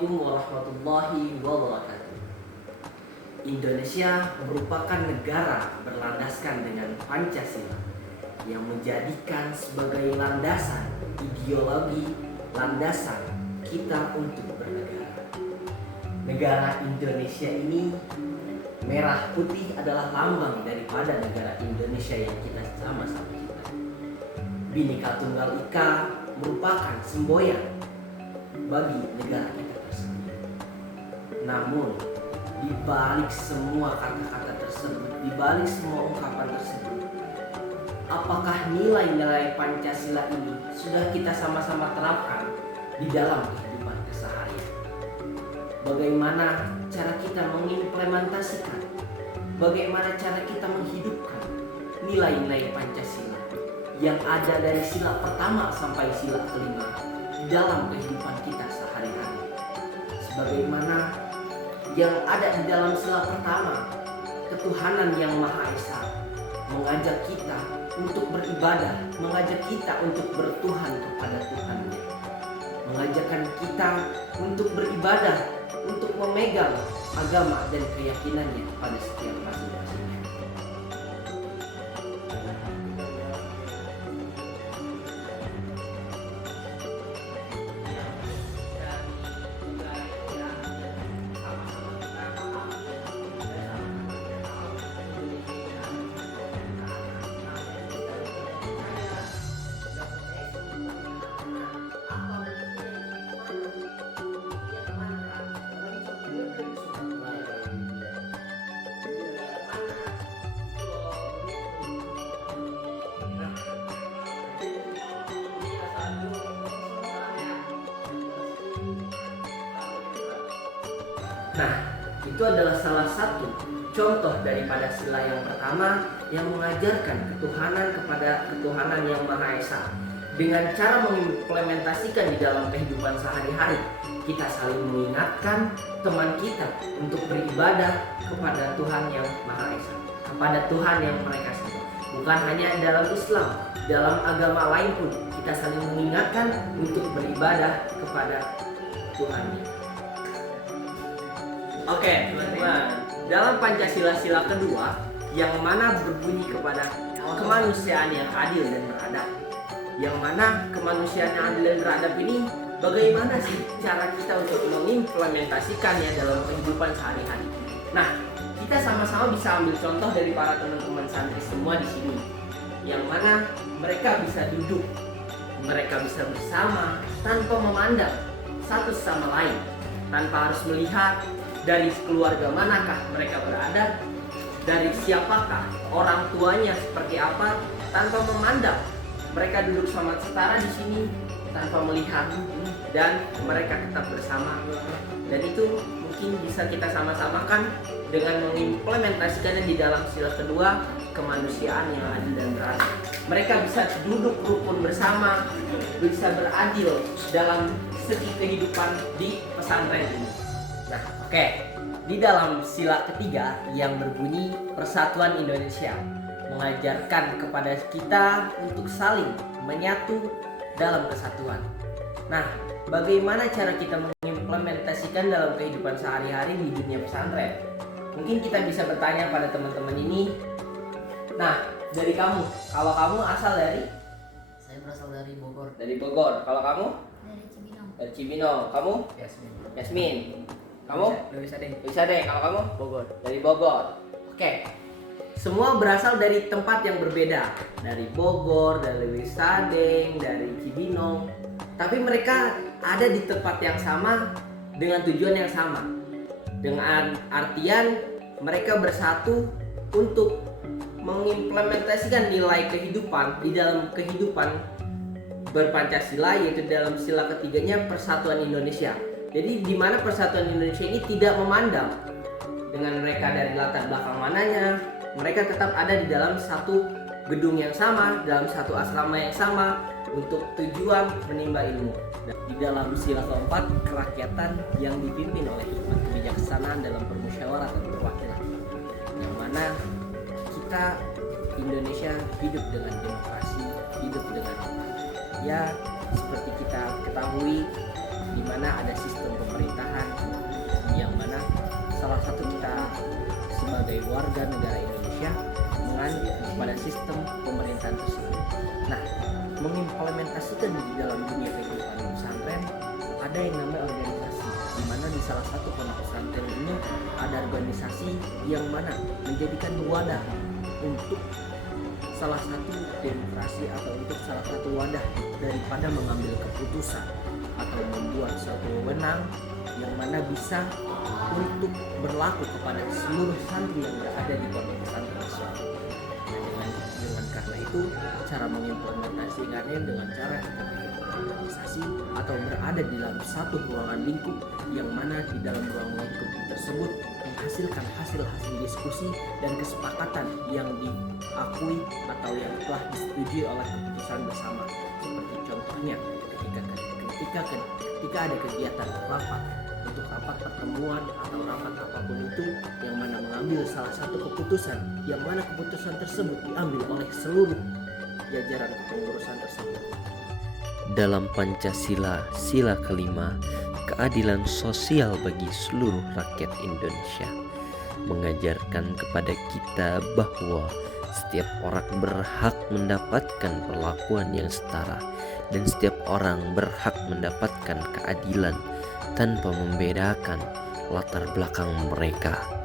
Assalamualaikum warahmatullahi wabarakatuh. Indonesia merupakan negara berlandaskan dengan Pancasila yang menjadikan sebagai landasan ideologi landasan kita untuk bernegara. Negara Indonesia ini merah putih adalah lambang daripada negara Indonesia yang kita sama-sama cintai. Bhinneka Tunggal Ika merupakan semboyan bagi negara kita tersebut. Namun, di balik semua kata-kata tersebut, di balik semua ungkapan tersebut, apakah nilai-nilai Pancasila ini sudah kita sama-sama terapkan di dalam kehidupan keseharian? Bagaimana cara kita mengimplementasikan? Bagaimana cara kita menghidupkan nilai-nilai Pancasila yang ada dari sila pertama sampai sila kelima di dalam kehidupan kita sehari-hari? Sebagaimana yang ada di dalam sila pertama, ketuhanan yang Maha Esa mengajak kita untuk beribadah, mengajak kita untuk bertuhan kepada Tuhannya, mengajarkan kita untuk beribadah, untuk memegang agama dan keyakinannya pada setiap masing-masingnya. Nah, itu adalah salah satu contoh daripada sila yang pertama yang mengajarkan ketuhanan kepada ketuhanan yang Maha Esa. Dengan cara mengimplementasikan di dalam kehidupan sehari-hari, kita saling mengingatkan teman kita untuk beribadah kepada Tuhan yang Maha Esa, kepada Tuhan yang mereka sembah. Bukan hanya dalam Islam, dalam agama lain pun kita saling mengingatkan untuk beribadah kepada Tuhannya. Oke, teman-teman, dalam Pancasila sila kedua yang mana berbunyi kepada kemanusiaan yang adil dan beradab. Yang mana kemanusiaan yang adil dan beradab ini bagaimana sih cara kita untuk mengimplementasikannya dalam kehidupan sehari-hari? Nah, kita sama-sama bisa ambil contoh dari para teman-teman santri semua di sini. Yang mana mereka bisa duduk, mereka bisa bersama tanpa memandang satu sama lain, tanpa harus melihat dari keluarga manakah mereka berada, dari siapakah orang tuanya seperti apa, tanpa memandang. Mereka duduk sama setara di sini tanpa melihat, dan mereka tetap bersama. Dan itu mungkin bisa kita sama-samakan dengan mengimplementasikannya di dalam sila kedua, kemanusiaan yang adil dan beradil. Mereka bisa duduk rukun bersama, bisa beradil dalam segi kehidupan di pesantren ini. Nah, oke. Di dalam sila ketiga yang berbunyi Persatuan Indonesia mengajarkan kepada kita untuk saling menyatu dalam kesatuan. Nah, bagaimana cara kita mengimplementasikan dalam kehidupan sehari-hari di dunia pesantren? Mungkin kita bisa bertanya pada teman-teman ini. Nah, dari kamu, kalau kamu asal dari? Saya berasal dari Bogor. Dari Bogor. Kalau kamu? Dari Cibinong. Dari Cibinong. Kamu? Yasmin. Yasmin. Kamu? Dari Sadeng. Bisa deh. Kalau kamu? Bogor. Dari Bogor. Oke. Semua berasal dari tempat yang berbeda. Dari Bogor, dari Sadeng, dari Cibinong. Tapi mereka ada di tempat yang sama dengan tujuan yang sama. Dengan artian mereka bersatu untuk mengimplementasikan nilai kehidupan di dalam kehidupan berpancasila, yaitu dalam sila ketiganya Persatuan Indonesia. Jadi di mana Persatuan Indonesia ini tidak memandang dengan mereka dari latar belakang mananya, mereka tetap ada di dalam satu gedung yang sama, dalam satu asrama yang sama untuk tujuan menimba ilmu. Dan di dalam sila keempat, kerakyatan yang dipimpin oleh hikmat kebijaksanaan dalam permusyawaratan perwakilan, yang mana kita Indonesia hidup dengan demokrasi, hidup dengan Ya, seperti kita ketahui di mana ada sistem pemerintahan yang mana salah satu kita sebagai warga negara Indonesia menganut pada sistem pemerintahan tersebut. Nah, mengimplementasikan di dalam dunia kehidupan pesantren ada yang namanya organisasi, di mana di salah satu pondok pesantren ini ada organisasi yang mana menjadikan wadah untuk salah satu demokrasi atau untuk salah satu wadah daripada mengambil keputusan atau membuat suatu wewenang yang mana bisa untuk berlaku kepada seluruh santri yang berada di pondok pesantren tersebut. Dengan karena itu cara mengimplementasikannya dengan cara kita bikin organisasi atau berada di dalam satu ruangan lingkup yang mana di dalam ruang lingkup tersebut menghasilkan hasil-hasil diskusi dan kesepakatan yang diakui atau yang telah disetujui oleh keputusan bersama. Seperti contohnya ketika ada kegiatan rapat untuk rapat pertemuan atau rapat apapun itu yang mana mengambil salah satu keputusan yang mana keputusan tersebut diambil oleh seluruh jajaran kepengurusan tersebut. Dalam Pancasila sila kelima, keadilan sosial bagi seluruh rakyat Indonesia mengajarkan kepada kita bahwa setiap orang berhak mendapatkan perlakuan yang setara dan setiap orang berhak mendapatkan keadilan tanpa membedakan latar belakang mereka.